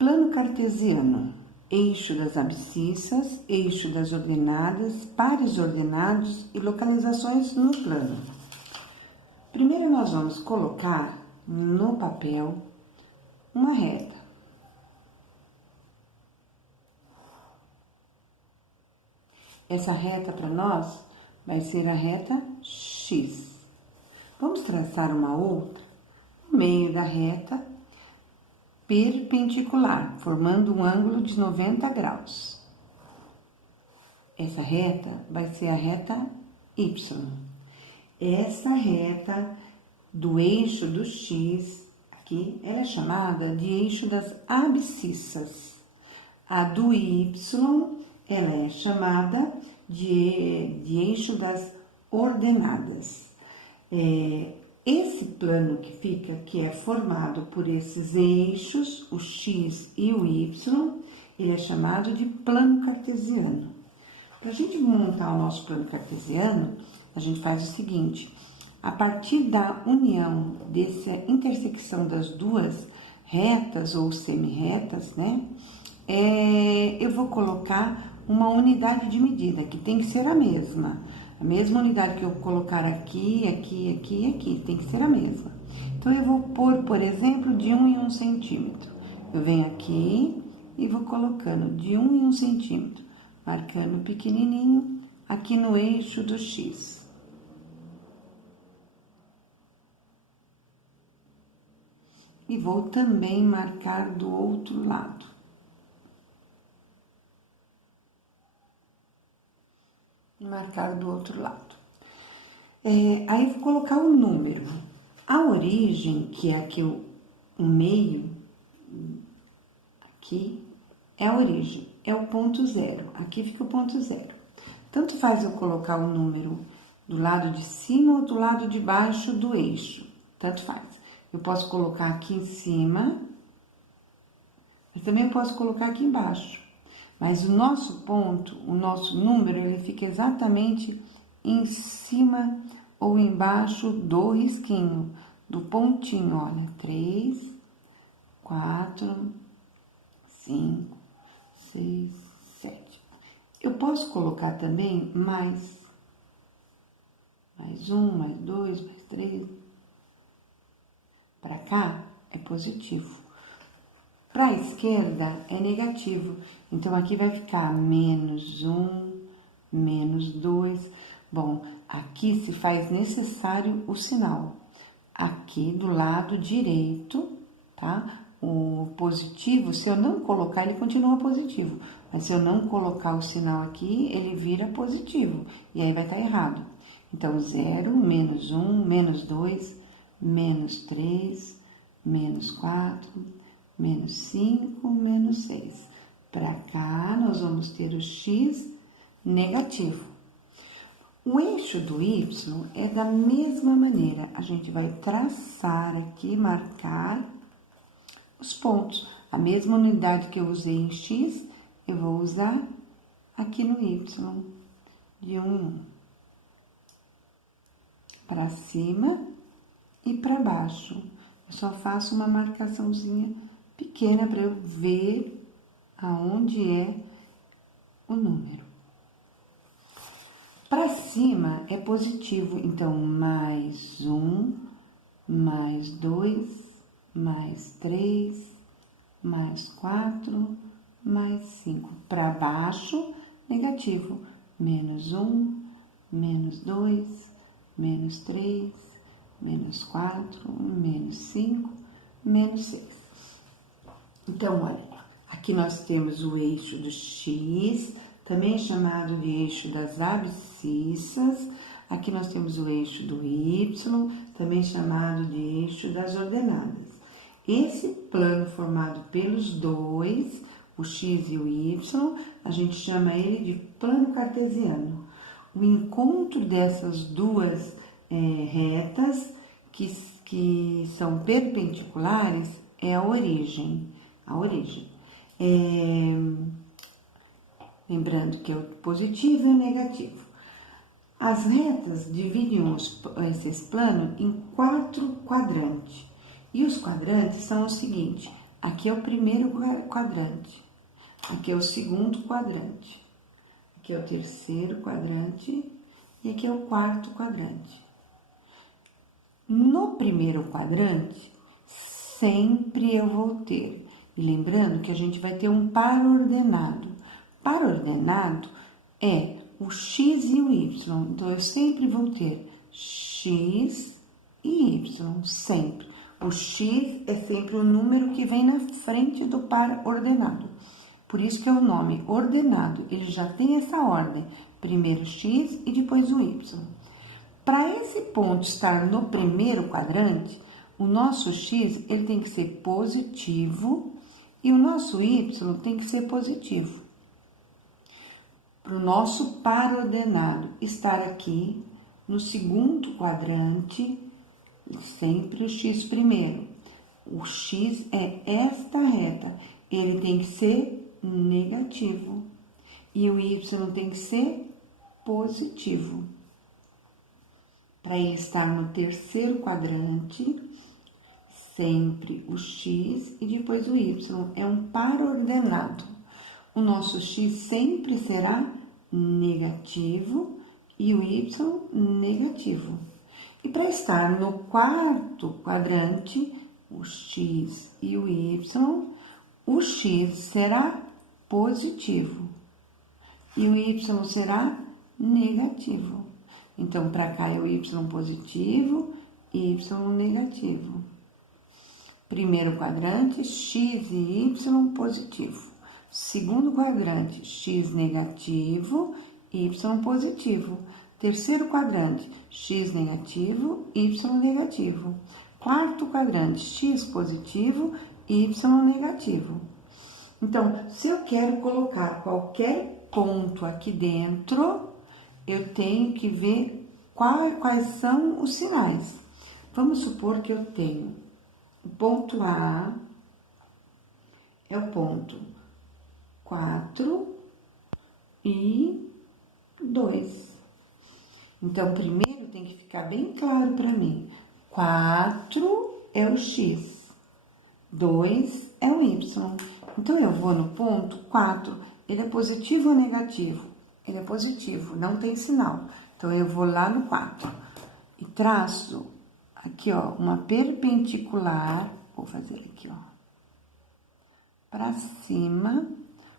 Plano cartesiano, eixo das abscissas, eixo das ordenadas, pares ordenados e localizações no plano. Primeiro nós vamos colocar no papel uma reta. Essa reta para nós vai ser a reta X. Vamos traçar uma outra no meio da reta perpendicular, formando um ângulo de 90 graus. Essa reta vai ser a reta Y. Essa reta do eixo do X, aqui, ela é chamada de eixo das abscissas. A do Y, ela é chamada de eixo das ordenadas. Esse plano que fica, que é formado por esses eixos, o X e o Y, ele é chamado de plano cartesiano. Para a gente montar o nosso plano cartesiano, a gente faz o seguinte: a partir da união dessa intersecção das duas retas ou semi-retas, né? Eu vou colocar uma unidade de medida, que tem que ser a mesma. A mesma unidade que eu colocar aqui, aqui, aqui e aqui, tem que ser a mesma. Então, eu vou pôr, por exemplo, de 1 em 1 centímetro. Eu venho aqui e vou colocando de 1 em 1 centímetro, marcando pequenininho aqui no eixo do X. E vou também marcar do outro lado. Marcar do outro lado. Aí vou colocar o número. A origem, que é aqui o meio, aqui é a origem, é o ponto zero. Aqui fica o ponto zero. Tanto faz eu colocar o número do lado de cima ou do lado de baixo do eixo. Tanto faz. Eu posso colocar aqui em cima, mas também posso colocar aqui embaixo. Mas o nosso ponto, o nosso número, ele fica exatamente em cima ou embaixo do risquinho, do pontinho, olha, 3, 4, 5, 6, 7. Eu posso colocar também mais 1, mais 2, mais 3. Para cá é positivo. Para a esquerda é negativo, então aqui vai ficar menos 1, menos 2. Bom, aqui se faz necessário o sinal. Aqui do lado direito, tá? O positivo, se eu não colocar, ele continua positivo. Mas se eu não colocar o sinal aqui, ele vira positivo. E aí vai estar errado. Então, 0, menos 1, menos 2, menos 3, menos 4... menos 5, menos 6. Para cá, nós vamos ter o X negativo. O eixo do Y é da mesma maneira. A gente vai traçar aqui, marcar os pontos. A mesma unidade que eu usei em X, eu vou usar aqui no Y, de 1 em 1. Para cima e para baixo. Eu só faço uma marcaçãozinha pequena para eu ver aonde é o número. Para cima é positivo, então mais 1, mais 2, mais 3, mais 4, mais 5. Para baixo, negativo, menos 1, menos 2, menos 3, menos 4, menos 5, menos 6. Então, olha, aqui nós temos o eixo do X, também chamado de eixo das abscissas. Aqui nós temos o eixo do Y, também chamado de eixo das ordenadas. Esse plano formado pelos dois, o X e o Y, a gente chama ele de plano cartesiano. O encontro dessas duas retas, que são perpendiculares, é a origem. Lembrando que é o positivo e o negativo. As retas dividem esses planos em 4 quadrantes. E os quadrantes são o seguinte: Aqui é o primeiro quadrante. Aqui é o segundo quadrante. Aqui é o terceiro quadrante. E aqui é o quarto quadrante. No primeiro quadrante, sempre eu vou ter. E lembrando que a gente vai ter um par ordenado. Par ordenado é o x e o y. Então, eu sempre vou ter x e y, sempre. O x é sempre o número que vem na frente do par ordenado. Por isso que é o nome ordenado. Ele já tem essa ordem. Primeiro x e depois o y. Para esse ponto estar no primeiro quadrante, o nosso x ele tem que ser positivo e o nosso y tem que ser positivo. Para o nosso par ordenado estar aqui no segundo quadrante, sempre o x primeiro. O x é esta reta, ele tem que ser negativo e o y tem que ser positivo. Para ele estar no terceiro quadrante, sempre o x e depois o y. É um par ordenado. O nosso x sempre será negativo e o y negativo. E para estar no quarto quadrante, o x e o x será positivo e o y será negativo. Então, para cá é o y positivo e y negativo. Primeiro quadrante, x e y positivo. Segundo quadrante, x negativo, y positivo. Terceiro quadrante, x negativo, y negativo. Quarto quadrante, x positivo, y negativo. Então, se eu quero colocar qualquer ponto aqui dentro, eu tenho que ver quais são os sinais. Vamos supor que eu tenho o ponto A, é o ponto 4 e 2. Então, primeiro tem que ficar bem claro para mim. 4 é o x, 2 é o y. Então, eu vou no ponto 4, ele é positivo ou negativo? Ele é positivo, não tem sinal. Então, eu vou lá no 4 e traço aqui, ó, uma perpendicular. Vou fazer aqui, ó, para cima,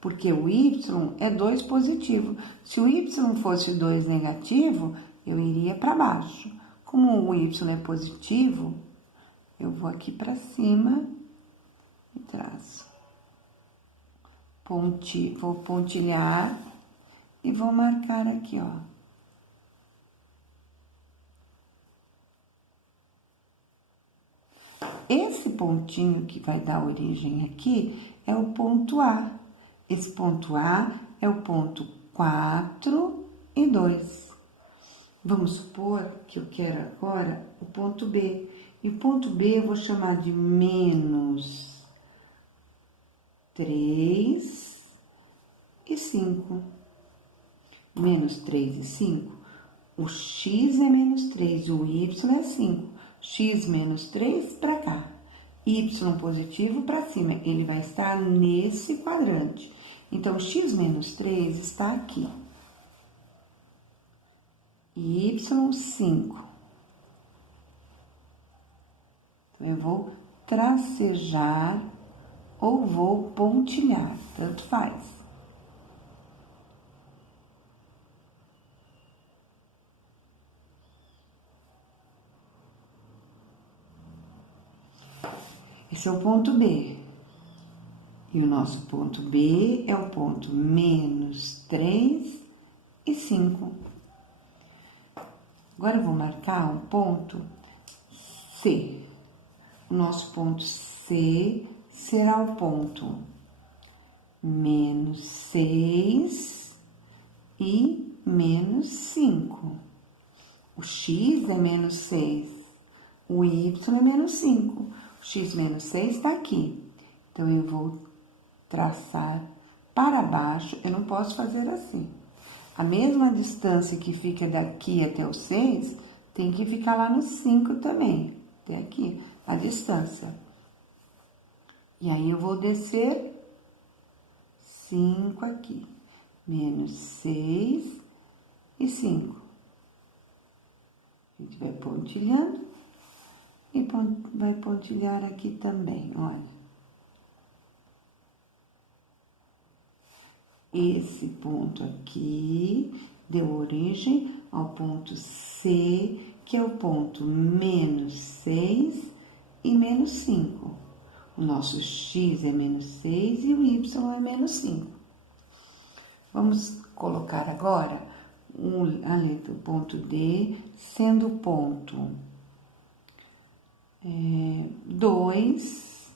porque o y é 2 positivo. Se o y fosse 2 negativo, eu iria para baixo. Como o y é positivo, eu vou aqui para cima e traço. Vou pontilhar e vou marcar aqui, ó. Esse pontinho que vai dar origem aqui é o ponto A. Esse ponto A é o ponto 4 e 2. Vamos supor que eu quero agora o ponto B. E o ponto B eu vou chamar de menos 3 e 5. Menos 3 e 5. O x é menos 3, o y é 5. X menos 3 para cá. Y positivo para cima. Ele vai estar nesse quadrante. Então, x menos 3 está aqui. Y 5. Então, eu vou tracejar ou vou pontilhar, tanto faz. Esse é o ponto B. E o nosso ponto B é o ponto menos 3 e 5. Agora eu vou marcar um ponto C. O nosso ponto C será o ponto menos 6 e menos 5. O x é menos 6, o y é menos 5. O x menos 6 está aqui. Então, eu vou traçar para baixo. Eu não posso fazer assim. A mesma distância que fica daqui até o 6, tem que ficar lá no 5 também. Até aqui, a distância. E aí eu vou descer 5 aqui. Menos 6 e 5. A gente vai pontilhando e vai pontilhar aqui também, olha. Esse ponto aqui deu origem ao ponto C, que é o ponto menos 6 e menos 5. O nosso x é menos 6 e o y é menos 5. Vamos colocar agora a letra, o ponto D, sendo o ponto 2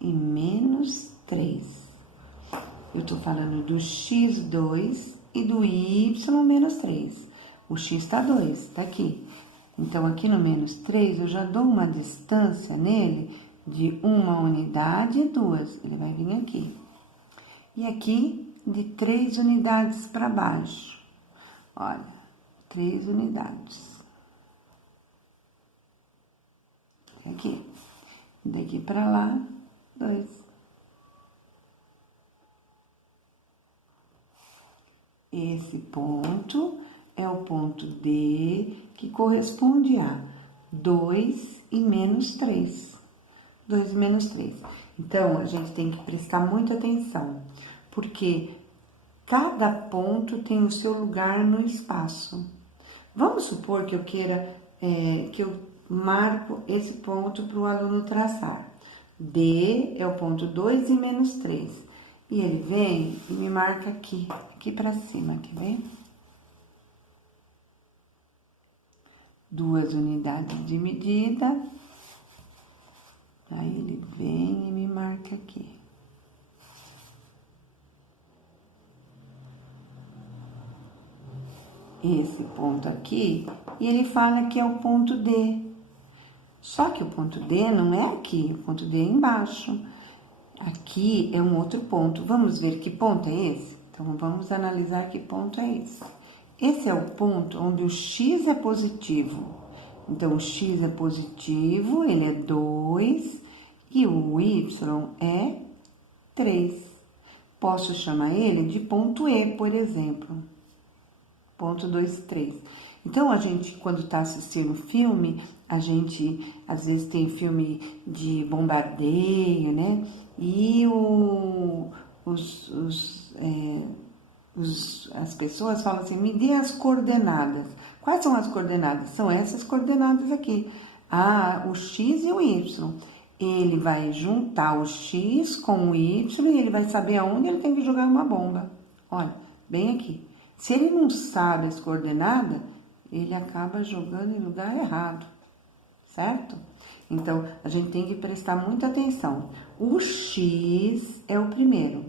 e menos 3. Eu tô falando do x2 e do y menos 3. O x tá 2, tá aqui. Então, aqui no menos 3, eu já dou uma distância nele de 1 unidade e 2. Ele vai vir aqui. E aqui, de 3 unidades para baixo. Olha, 3 unidades. Aqui. Daqui para lá, 2. Esse ponto é o ponto D, que corresponde a 2 e menos 3. 2 e menos 3. Então, a gente tem que prestar muita atenção, porque cada ponto tem o seu lugar no espaço. Vamos supor que eu queira, que eu marco esse ponto para o aluno traçar. D é o ponto 2 e menos 3. E ele vem e me marca aqui para cima, quer ver? 2 unidades de medida. Aí ele vem e me marca aqui. Esse ponto aqui, e ele fala que é o ponto D. Só que o ponto D não é aqui, o ponto D é embaixo. Aqui é um outro ponto. Vamos ver que ponto é esse? Então, vamos analisar que ponto é esse. Esse é o ponto onde o x é positivo. Então, o x é positivo, ele é 2 e o y é 3. Posso chamar ele de ponto E, por exemplo. Ponto 2 e 3. Então, a gente, quando está assistindo filme, a gente, às vezes, tem filme de bombardeio, né? E as pessoas falam assim, me dê as coordenadas. Quais são as coordenadas? São essas coordenadas aqui. O x e o y. Ele vai juntar o x com o y e ele vai saber aonde ele tem que jogar uma bomba. Olha, bem aqui. Se ele não sabe as coordenadas, ele acaba jogando em lugar errado, certo? Então, a gente tem que prestar muita atenção. O x é o primeiro,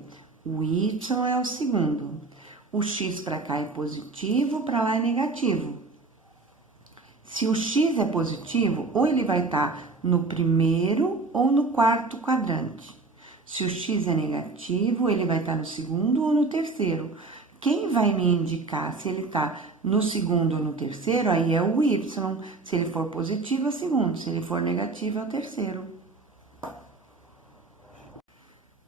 o y é o segundo. O x para cá é positivo, para lá é negativo. Se o x é positivo, ou ele vai estar no primeiro ou no quarto quadrante. Se o x é negativo, ele vai estar no segundo ou no terceiro. Quem vai me indicar se ele está no segundo ou no terceiro, aí é o y. Se ele for positivo, é o segundo. Se ele for negativo, é o terceiro.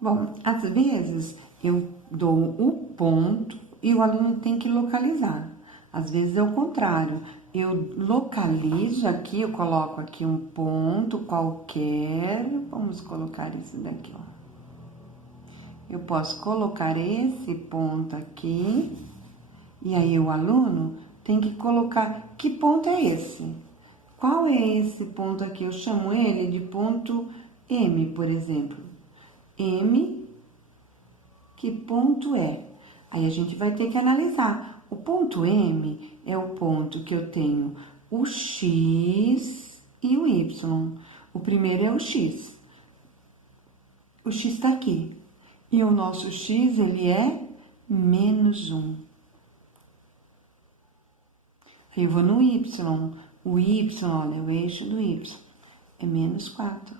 Bom, às vezes eu dou o ponto e o aluno tem que localizar. Às vezes é o contrário. Eu localizo aqui, eu coloco aqui um ponto qualquer. Vamos colocar esse daqui, ó. Eu posso colocar esse ponto aqui, e aí o aluno tem que colocar que ponto é esse. Qual é esse ponto aqui? Eu chamo ele de ponto M, por exemplo. M, que ponto é? Aí a gente vai ter que analisar. O ponto M é o ponto que eu tenho o X e o Y. O primeiro é o X. O X está aqui. E o nosso x, ele é menos 1. Aí eu vou no y. O y, olha, o eixo do y é menos 4.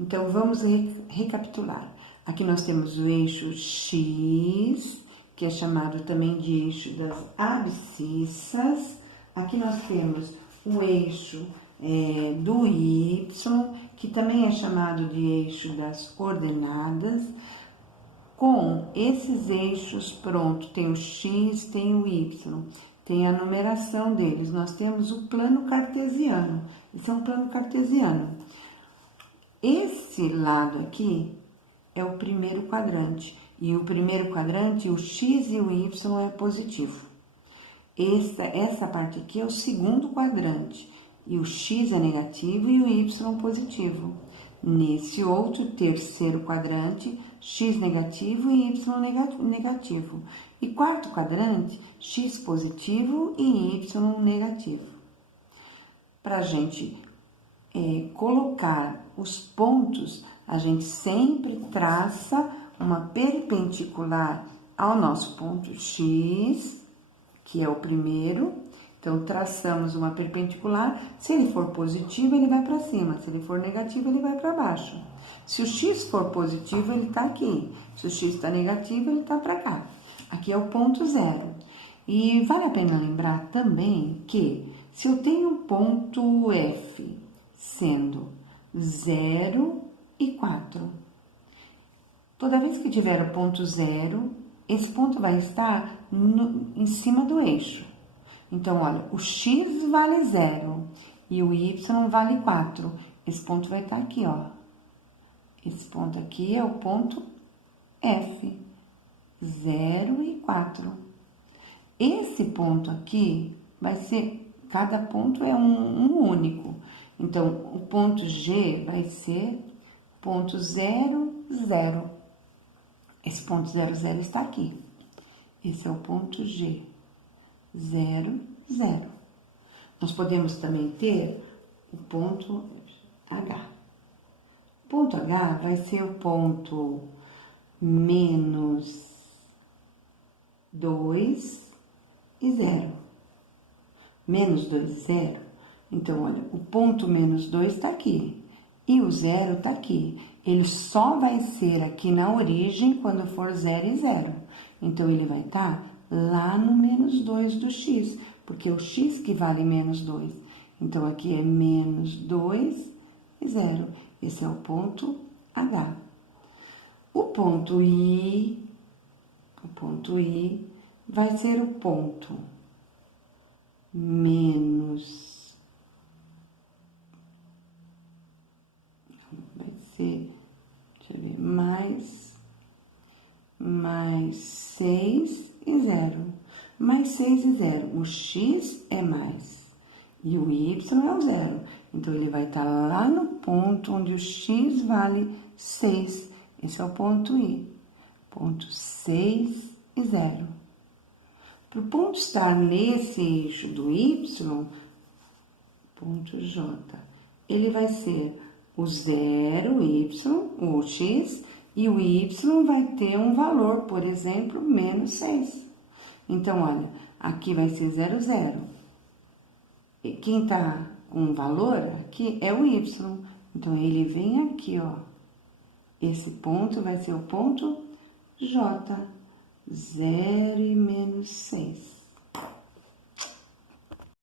Então, vamos recapitular. Aqui nós temos o eixo x, que é chamado também de eixo das abscissas. Aqui nós temos o eixo do Y, que também é chamado de eixo das coordenadas. Com esses eixos, pronto, tem o X, tem o Y, tem a numeração deles. Nós temos o plano cartesiano, esse é um plano cartesiano. Esse lado aqui é o primeiro quadrante, e o primeiro quadrante, o X e o Y é positivo. Essa parte aqui é o segundo quadrante, e o X é negativo e o Y positivo. Nesse outro terceiro quadrante, X negativo e Y negativo. E quarto quadrante, X positivo e Y negativo. Para a gente colocar os pontos, a gente sempre traça uma perpendicular ao nosso ponto X, que é o primeiro. Então, traçamos uma perpendicular. Se ele for positivo, ele vai para cima. Se ele for negativo, ele vai para baixo. Se o X for positivo, ele está aqui. Se o X está negativo, ele está para cá. Aqui é o ponto zero. E vale a pena lembrar também que, se eu tenho o ponto F sendo 0 e 4, toda vez que tiver o ponto 0, esse ponto vai estar em cima do eixo. Então, olha, o X vale 0 e o Y vale 4. Esse ponto vai estar aqui, ó. Esse ponto aqui é o ponto F, 0 e 4. Esse ponto aqui vai ser, cada ponto é um único. Então, o ponto G vai ser ponto 0, 0. Esse ponto 0, 0 está aqui. Esse é o ponto G. 0, 0. Nós podemos também ter o ponto H. O ponto H vai ser o ponto menos 2 e 0. Menos 2 e 0. Então, olha, o ponto menos 2 está aqui e o 0 está aqui. Ele só vai ser aqui na origem quando for 0 e 0. Então, ele vai estar lá no menos 2 do X, porque é o X que vale menos 2. Então, aqui é menos 2 e 0. Esse é o ponto H. O ponto I vai ser o ponto menos, vai ser, deixa eu ver, mais 6 e 0. Mais 6 e 0. O X é mais e o Y é o 0. Então, ele vai estar lá no ponto onde o X vale 6. Esse é o ponto I. Ponto 6 e 0. Para o ponto estar nesse eixo do Y, ponto J, ele vai ser o 0, Y, o X, e o Y vai ter um valor, por exemplo, menos 6. Então, olha, aqui vai ser 0, 0. E quem está com valor aqui é o Y. Então, ele vem aqui, ó. Esse ponto vai ser o ponto J, 0 e menos 6.